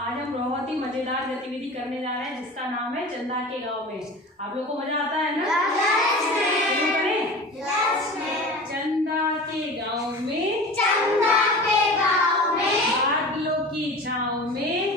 आज हम बहुत ही मजेदार गतिविधि करने जा रहे हैं जिसका नाम है चंदा के गांव में। आप लोग को मजा आता है ना? शुरू करें? चंदा के गांव में, चंदा के गांव में, बादलों की छांव में,